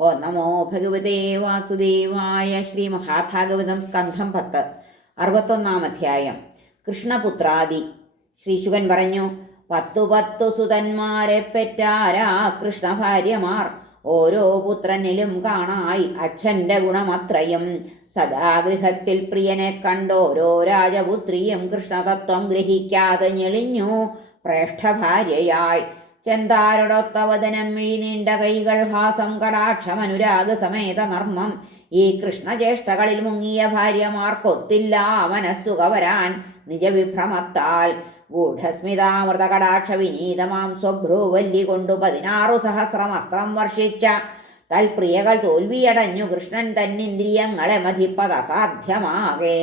ഓ നമോ ഭഗവതേ വാസുദേവായ ശ്രീ മഹാഭാഗവതം സ്കന്ധം പത്ത് അറുപത്തൊന്നാം അധ്യായം. കൃഷ്ണപുത്രാദി. ശ്രീ ശുഗൻ പറഞ്ഞു പത്തു പത്തു സുതന്മാരെ പെറ്റാരാ കൃഷ്ണഭാര്യമാർ. ഓരോ പുത്രനിലും കാണായി അച്ഛന്റെ ഗുണമത്രയും. സദാഗൃഹത്തിൽ പ്രിയനെ കണ്ടോരോ രാജപുത്രിയും കൃഷ്ണതത്വം ഗ്രഹിക്കാതെ ഞെളിഞ്ഞു. ശ്രേഷ്ഠഭാര്യയായി ചെന്താരുടൊത്തവദനം മിഴിനീണ്ട കൈകൾ ഹാസം കടാക്ഷം അനുരാഗ സമേത നർമ്മം. ഈ കൃഷ്ണചേഷ്ടകളിൽ മുങ്ങിയ ഭാര്യമാർക്കൊത്തില്ല മനസ്സുക വരാൻ നിജവിഭ്രമത്താൽ. ഗൂഢസ്മിതാമൃത കടാക്ഷ വിനീതമാം സ്വഭ്രൂവല്ലി കൊണ്ടു പതിനാറു സഹസ്രം അസ്ത്രം വർഷിച്ച. തൽപ്രിയകൾ തോൽവിയടഞ്ഞു കൃഷ്ണൻ തന്നിന്ദ്രിയങ്ങളെ മതിപ്പത് അസാധ്യമാകെ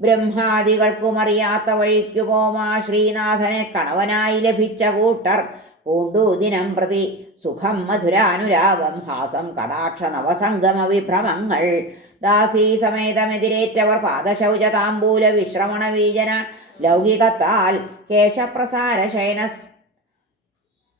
ബ്രഹ്മാദികൾക്കും അറിയാത്ത വഴിക്കു പോമാ. ശ്രീനാഥനെ കണവനായി ലഭിച്ച കൂട്ടർ പൂണ്ടു ദിനം പ്രതി സുഖം മധുരാനുരാഗം ഹാസം കടാക്ഷ നവസംഗമ വിഭ്രമങ്ങൾ ദാസീ സമേതമെതിരേറ്റവർ പാദശൗച താമ്പൂല വിശ്രമണ വീജന ലൗകികത്താൽ കേശപ്രസാര ശയനസ്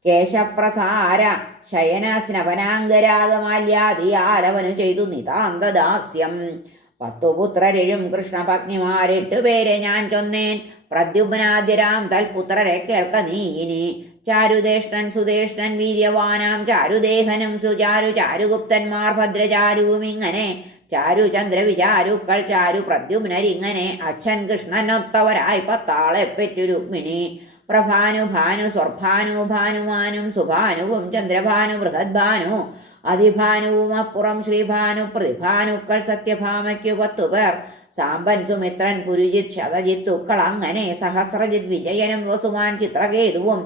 കേശപ്രസാര ശയന സ്നപനാംഗരാഗമാല്യാദിയാലവനു ചെയ്തു നിതാന്തദാസ്യം. പത്തു പുത്രരെഴും കൃഷ്ണപത്നിമാരെട്ടു ഞാൻ ചൊന്നേൻ. പ്രദ്യുമ്നാദ്യരാം തൽപുത്രരെ കേൾക്ക നീ ഇനി. ചാരുദേഷ്ണൻ സുദേഷ്ണൻ വീര്യവാനാം ചാരുദേഹനും സുചാരു ചാരുഗുപ്തന്മാർ ഭദ്രചാരുവും ഇങ്ങനെ. ചാരു ചന്ദ്രവിചാരുക്കൾ ചാരു പ്രദ്യുമ്നരിങ്ങനെ അച്ഛൻ കൃഷ്ണനൊത്തവരായി പത്താളെ പെറ്റു രുക്മിണി പ്രഭാനു ഭാനു സ്വർഭാനു ഭാനുമാനും സുഭാനുവും ചന്ദ്രഭാനു ബൃഹദ്ഭാനു. അതിഭാനുവും അപ്പുറം ശ്രീഭാനു പ്രതിഭാനുക്കൾ സത്യഭാമയ്ക്കു പത്തുപേർ സാമ്പൻ സുമിത്രൻ പുരുജിത് ശതജിത്തുക്കൾ അങ്ങനെ സഹസ്രജിത് വിജയനും വസുമാൻ ചിത്രകേതുവും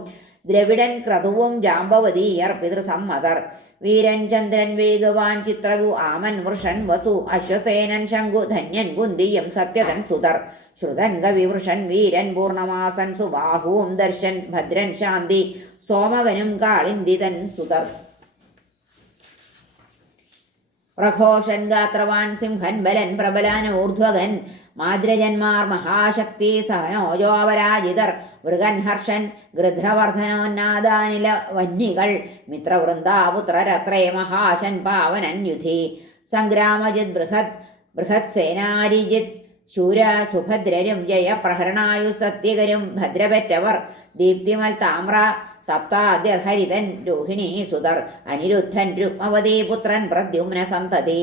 ദ്രവിഡൻ ക്രതുവും ജാമ്പവതീയർ പിതൃസമ്മതർ വീരൻ ചന്ദ്രൻ വേഗവാൻ ചിത്രകു ആമൻ വൃഷൻ വസു. അശ്വസേനൻ ശങ്കു ധന്യൻ കുന്തിയും സത്യതൻ സുതർ. ശ്രുതൻ കവിവൃഷൻ വീരൻ പൂർണമാസൻ സുബാഹുവും ദർശൻ ഭദ്രൻ ശാന്തി. സോമകനും കാളിന്ദിതൻ സുതർ. പ്രഘോഷൻ ഗാത്രവാൻ സിംഹൻ ബലൻ പ്രബലാൻ ഊർധ്വകൻ. മാദ്രജന്മാർ മഹാശക്തി സഹനോജോപരാജിതർ മൃഗൻ ഹർഷൻ ഗൃധ്രവർദ്ധനോന്നാദാനില വന്യകൾ മിത്രവൃന്ദാപുത്രരത്രേ മഹാശൻ പാവനൻ യുധി സംഗ്രാമജിത് ബൃഹത് ബൃഹത് സേനാരിജിത് ശൂര സുഭദ്രരും ജയപ്രഹരണായു സത്യകരും ഭദ്രപെറ്റവർ ദീപ്തിമൽ താമ്ര തപ്താദ്യർഹരിതൻ രോഹിണി സുതർ അനിരുദ്ധൻ രുക്മവതി പുത്രൻ പ്രദ്യുമ്ന സന്തതി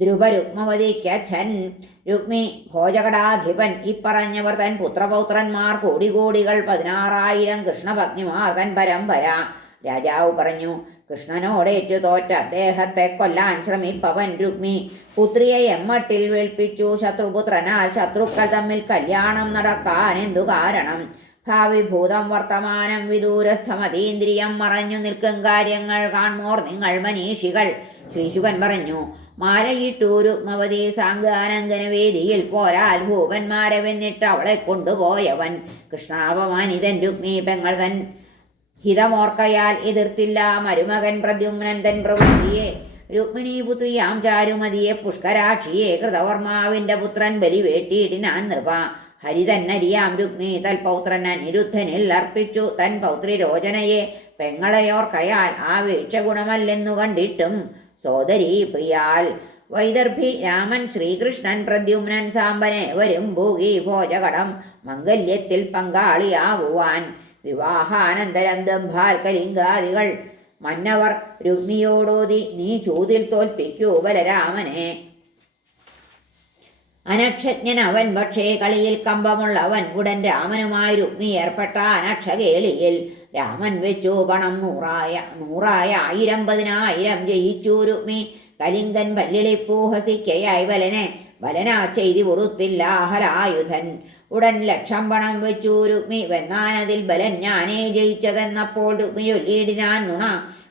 ധ്രുവരുക്മവതിക്കച്ഛൻ രുക്മി ഭോജകടാധിപൻ. ഇപ്പറഞ്ഞവർ തൻ പുത്രപൗത്രന്മാർ കോടി കോടികൾ പതിനാറായിരം കൃഷ്ണഭഗ്നിമാർ തൻ പരമ്പര. രാജാവ് പറഞ്ഞു കൃഷ്ണനോടേറ്റു തോറ്റ അദ്ദേഹത്തെ കൊല്ലാൻ ശ്രമിപ്പവൻ രുക്മി. പുത്രിയെ എമ്മട്ടിൽ വേൾപ്പിച്ചു ശത്രുപുത്രനാൽ ശത്രുക്കൾ തമ്മിൽ കല്യാണം നടക്കാൻ എന്തു കാരണം? ഭാവി ഭൂതം വർത്തമാനം വിദൂരസ്ഥമതീന്ദ്രിയം മറഞ്ഞു നിൽക്കും കാര്യങ്ങൾ. കാൺമോർ നിങ്ങൾ മനീഷികൾ. ശ്രീശുകൻ പറഞ്ഞു മാലയിട്ടു മവതി സാങ്കാനങ്കന വേദിയിൽ പോരാൽ ഭൂപന്മാരവെന്നിട്ട് അവളെ കൊണ്ടുപോയവൻ. കൃഷ്ണാപമാനിതൻ രുക്മി പെങ്ങൾ തൻ ഹിതമോർക്കയാൽ എതിർത്തില്ല. മരുമകൻ പ്രദ്യുമ്നൻ തൻ പ്രവൃത്തിയെ രുക്മിണി പുത്രിയാം ചാരുമതിയെ പുഷ്കരാക്ഷിയെ കൃതവർമാവിന്റെ പുത്രൻ ബലി വേട്ടിയിടിനാൻ നൃപ ഹരിതന്നരിയാം രുക്മി തൽപൗത്രൻ അനിരുദ്ധനിൽ അർപ്പിച്ചു. തൻ പൗത്രി രോചനയെ പെങ്ങളയോർക്കയാൽ ആ വീഴ്ച ഗുണമല്ലെന്നു കണ്ടിട്ടും സോദരി പ്രിയാൽ. വൈദർഭി രാമൻ ശ്രീകൃഷ്ണൻ പ്രദ്യുമ്നൻ സാമ്പനെ വരും ഭൂകി ഭോജകടം മംഗല്യത്തിൽ പങ്കാളിയാകുവാൻ. വിവാഹാനന്തരം ദംഭാൽ കലിംഗാദികൾ മന്നവർ രുഗ്മിയോടോതി നീ ചൂതിൽ തോൽപ്പിക്കൂ ബലരാമനെ. അനക്ഷജ്ഞൻ അവൻ പക്ഷേ കളിയിൽ കമ്പമുള്ളവൻ ഉടൻ രാമനുമായി രുഗ്മി ഏർപ്പെട്ട അനക്ഷകേളിയിൽ രാമൻ വെച്ചു പണം നൂറായ നൂറായ ആയിരം പതിനായിരം ജയിച്ചു രുക്മി കലിംഗൻ പല്ലിളിപ്പൂഹസിക്കയായി വലനെ വലനാ ചെയ്തി പൊറുത്തില്ല ഹരായുധൻ ഉടൻ ലക്ഷം പണം വെച്ചു രുക്മി വെന്നാനതിൽ ബലൻ ഞാനേ ജയിച്ചതെന്നപ്പോൾ രുക്മി നുണ.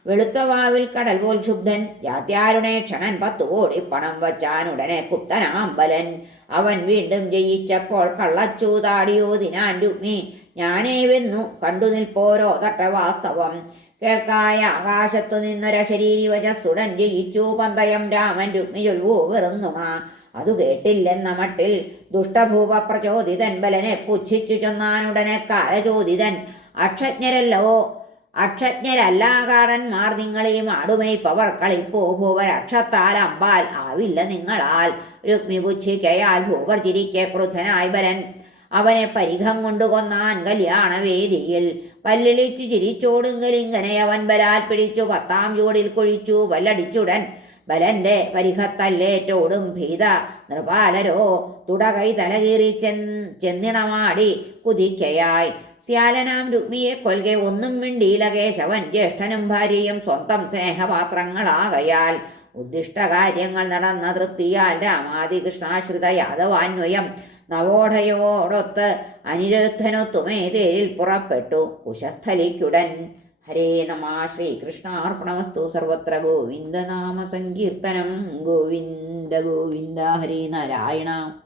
വെളുത്തവാവിൽ കടൽ പോൽ ശുദ്ധൻ ജാത്യാരുണേ ക്ഷണൻ പത്തു കോടി പണം വച്ചാൻ ഉടനെ കുത്തനാം ബലൻ. അവൻ വീണ്ടും ജയിച്ചപ്പോൾ കള്ളച്ചൂതാടിയോതിനാൻ രുക്മി. ഞാനേ വെന്നു. കണ്ടു നിൽപ്പോരോ തട്ടവാസ്തവം. കേൾക്കായ ആകാശത്തു നിന്നൊരശരീരി വചസ്സുടൻ ജയിച്ചു പന്തയം രാമൻ രുക്മി ചൊൽവു വെറും അതു കേട്ടില്ലെന്ന മട്ടിൽ ദുഷ്ടഭൂപ പ്രചോദിതൻ ബലനെ പുച്ഛിച്ചു ചൊന്നാനുടനെ കാലചോദിതൻ അക്ഷജ്ഞരല്ലോ അക്ഷജ്ഞരല്ലാകാടന്മാർ നിങ്ങളെയും പവർ കളിപ്പോ ഭൂവരക്ഷത്താൽ അമ്പാൽ ആവില്ല നിങ്ങളാൽ. രുക്മി പുച്ഛിക്കയാൽ ഭൂവർ ചിരിക്കെ ക്രുദ്ധനായി ബലൻ അവനെ പരിഘം കൊണ്ടു കൊന്നാൻ കല്യാണവേദിയിൽ പല്ലിളിച്ചു ചിരിച്ചോടുങ്കൽ ഇങ്ങനെ അവൻ ബലാൽ പിടിച്ചു പത്താം ചൂടിൽ കൊഴിച്ചു വല്ലടിച്ചുടൻ ബലന്റെ പരിഹത്തല്ലേറ്റോടും ഭീത നൃപാലരോ തുടകൈ തലകീറി ചെൻ ചെന്നിണമാടി കുതിക്കയായി. സ്യാലനാം രുക്മിയെ കൊൽകെ ഒന്നും മിണ്ടിയില കേശവൻ ജ്യേഷ്ഠനും ഭാര്യയും സ്വന്തം സ്നേഹപാത്രങ്ങളാകയാൽ. ഉദ്ദിഷ്ട കാര്യങ്ങൾ നടന്ന തൃപ്തിയാൽ രാമാതികൃഷ്ണാശ്രിത യാദവാന്വയം നവോഢയോടൊത്ത് അനിരുദ്ധനൊത്തുമേ തേരിൽ പുറപ്പെട്ടു. കുശസ്ഥലിക്കുടൻ. ഹരേ നമ. ശ്രീകൃഷ്ണാർപ്പണമസ്തു. സർവത്ര ഗോവിന്ദനാമ സങ്കീർത്തനം. ഗോവിന്ദ ഗോവിന്ദ. ഹരേ നാരായണ.